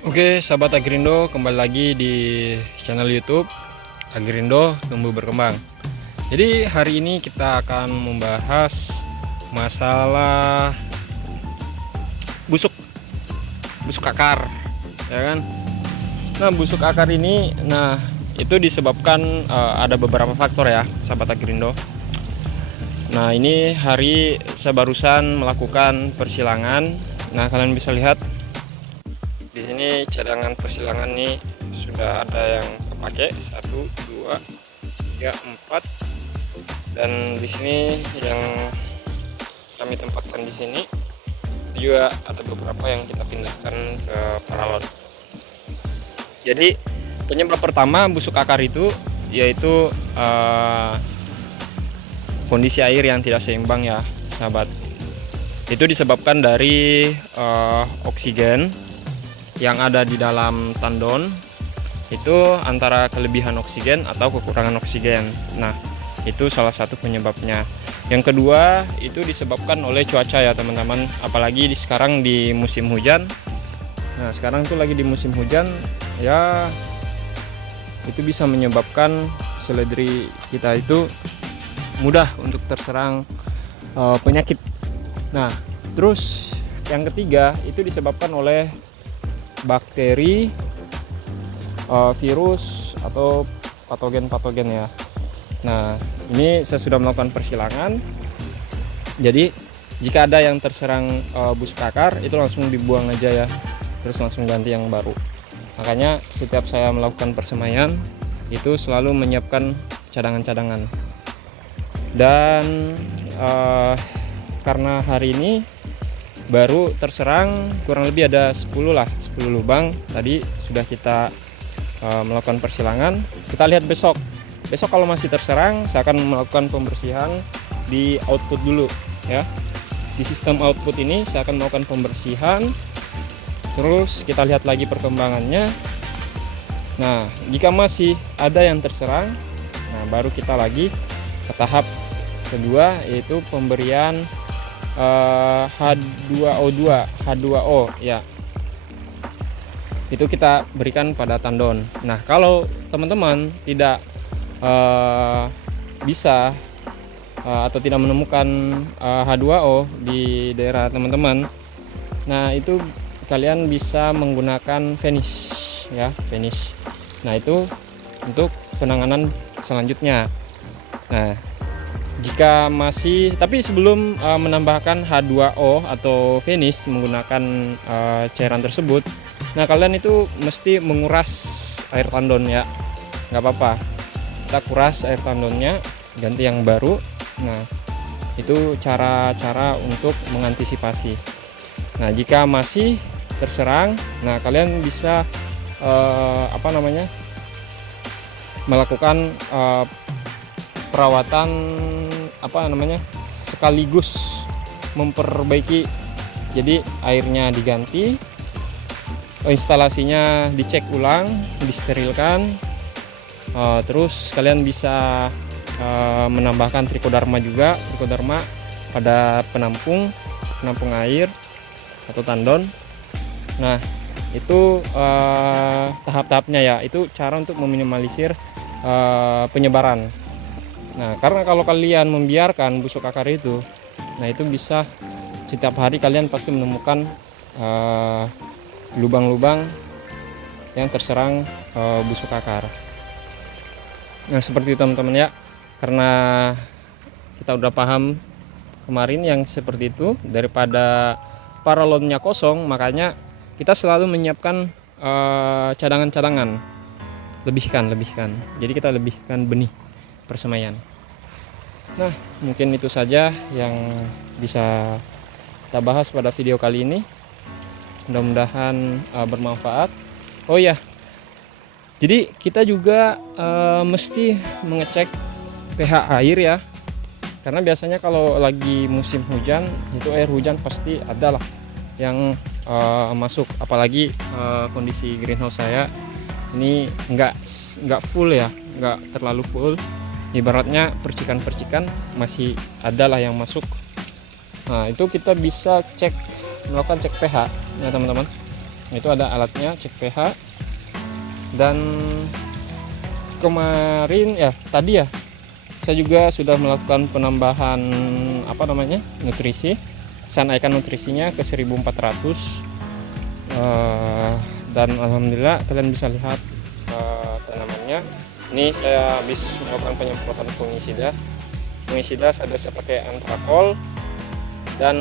Oke, sahabat Agrindo, kembali lagi di channel YouTube Agrindo Tumbuh Berkembang. Jadi hari ini kita akan membahas masalah busuk akar, ya kan? Nah, busuk akar ini, itu disebabkan ada beberapa faktor ya, sahabat Agrindo. Nah, ini hari saya barusan melakukan persilangan. Nah, kalian bisa lihat di sini cadangan persilangan nih sudah ada yang terpakai 1, 2, 3, 4, dan di sini yang kami tempatkan di sini juga ada beberapa yang kita pindahkan ke paralon. Jadi penyebab pertama busuk akar itu yaitu kondisi air yang tidak seimbang ya, sahabat. Itu disebabkan dari oksigen yang ada di dalam tandon itu antara kelebihan oksigen atau kekurangan oksigen. Nah, itu salah satu penyebabnya. Yang kedua itu disebabkan oleh cuaca ya teman-teman, apalagi sekarang di musim hujan. Nah, sekarang tuh lagi di musim hujan ya, itu bisa menyebabkan seledri kita itu mudah untuk terserang penyakit. Nah, terus yang ketiga itu disebabkan oleh bakteri, virus atau patogen ya. Nah, ini saya sudah melakukan persilangan. Jadi jika ada yang terserang busuk akar itu langsung dibuang aja ya, terus langsung ganti yang baru. Makanya setiap saya melakukan persemaian itu selalu menyiapkan cadangan-cadangan. Dan karena hari ini baru terserang kurang lebih ada 10 lubang. Tadi sudah kita melakukan persilangan. Kita lihat besok kalau masih terserang, saya akan melakukan pembersihan di output dulu ya. Di sistem output ini saya akan melakukan pembersihan, terus kita lihat lagi perkembangannya. Nah, jika masih ada yang terserang, nah baru kita lagi ke tahap kedua, yaitu pemberian H2O ya, itu kita berikan pada tandon. Nah, kalau teman-teman tidak bisa atau tidak menemukan H2O di daerah teman-teman, nah itu kalian bisa menggunakan Vanish ya, Vanish. Nah, itu untuk penanganan selanjutnya. Nah, jika masih, tapi sebelum menambahkan H2O atau Vanish menggunakan cairan tersebut, nah kalian itu mesti menguras air tandon ya. Nggak apa-apa, kita kuras air tandonnya, ganti yang baru. Nah, itu cara-cara untuk mengantisipasi. Nah, jika masih terserang, nah kalian bisa melakukan perawatan sekaligus memperbaiki. Jadi airnya diganti, instalasinya dicek ulang, disterilkan, terus kalian bisa menambahkan trichoderma juga, trichoderma pada penampung air atau tandon. Nah, itu tahap-tahapnya ya, itu cara untuk meminimalisir penyebaran. Nah, karena kalau kalian membiarkan busuk akar itu, nah itu bisa setiap hari kalian pasti menemukan lubang-lubang yang terserang busuk akar. Nah, seperti itu teman-teman ya. Karena kita udah paham kemarin yang seperti itu, daripada paralonnya kosong, makanya kita selalu menyiapkan cadangan-cadangan. Lebihkan. Jadi kita lebihkan benih persemaian. Nah, mungkin itu saja yang bisa kita bahas pada video kali ini. Mudah-mudahan bermanfaat. Oh ya, jadi kita juga mesti mengecek pH air ya, karena biasanya kalau lagi musim hujan itu air hujan pasti ada lah yang masuk. Apalagi kondisi greenhouse saya ini nggak full ya, nggak terlalu full. Ibaratnya percikan-percikan masih ada lah yang masuk. Nah, itu kita bisa melakukan cek pH ya teman-teman. Itu ada alatnya, cek pH. Dan kemarin ya tadi ya saya juga sudah melakukan penambahan nutrisi. Saya naikkan nutrisinya ke 1400. Dan alhamdulillah kalian bisa lihat tanamannya. Ini saya habis melakukan penyemprotan fungisida. Saya biasa pakai Antrakol, dan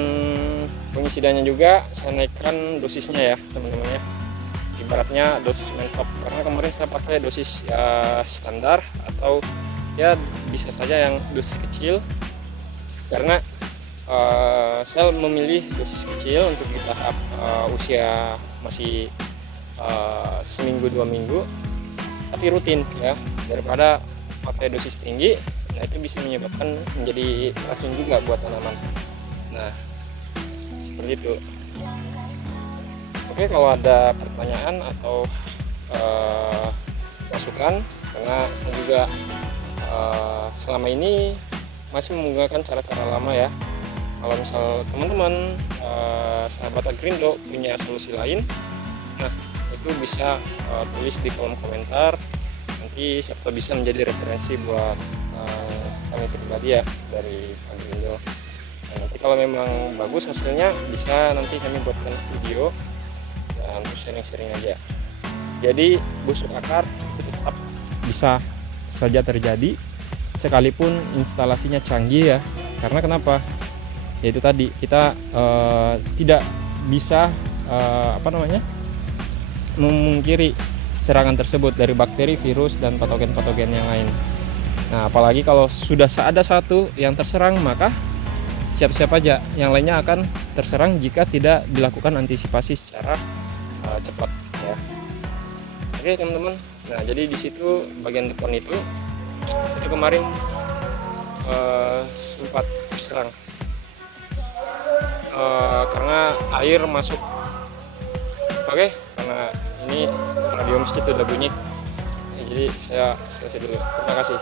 fungisidanya juga saya naikkan dosisnya ya teman-teman ya. Ibaratnya dosis mentok, karena kemarin saya pakai dosis standar, atau ya bisa saja yang dosis kecil, karena saya memilih dosis kecil untuk di tahap usia masih seminggu 2 minggu, tapi rutin ya, daripada pakai dosis tinggi. Nah, itu bisa menyebabkan menjadi racun juga buat tanaman. Nah, seperti itu. Oke, kalau ada pertanyaan atau masukan, karena saya juga selama ini masih menggunakan cara-cara lama ya. Kalau misal teman-teman sahabat Agrindo punya solusi lain, nah itu bisa tulis di kolom komentar. Nanti siapa bisa menjadi referensi buat kami pribadi ya dari Agrindo. Nah, nanti kalau memang bagus hasilnya, bisa nanti kami buatkan video dan sharing-sharing aja. Jadi busuk akar itu tetap bisa saja terjadi sekalipun instalasinya canggih ya. Karena kenapa? Yaitu tadi kita tidak bisa memungkiri serangan tersebut dari bakteri, virus, dan patogen-patogen yang lain. Nah, apalagi kalau sudah ada satu yang terserang, maka siap-siap aja yang lainnya akan terserang jika tidak dilakukan antisipasi secara cepat ya. Oke teman-teman, nah jadi di situ bagian depan itu kemarin sempat terserang karena air masuk. Oke, karena ini radio masjid udah bunyi, jadi saya selesai dulu. Terima kasih.